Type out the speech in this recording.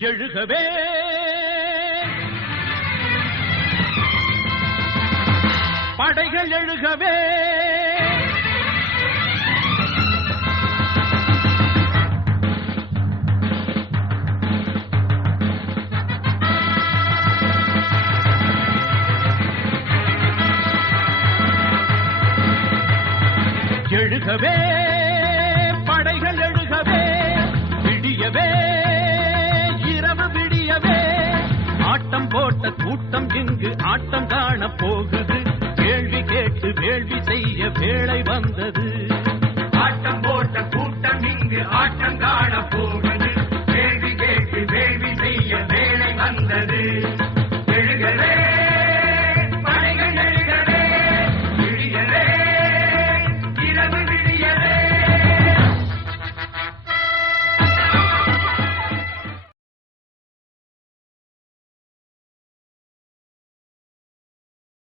எழுகவே படைகள் எழுகவே எழுகவே படைகள் எழுகவே விடியவே இரவு விடியவே ஆட்டம் போட்ட கூட்டம் இங்கு ஆட்டம் காண போகுது கேள்வி கேட்டு வேள்வி செய்ய வேளை வந்தது ஆட்டம் போட்ட கூட்டம் இங்கு ஆட்டம் காண போகுது கேள்வி கேட்டு வேள்வி செய்ய வேளை வந்தது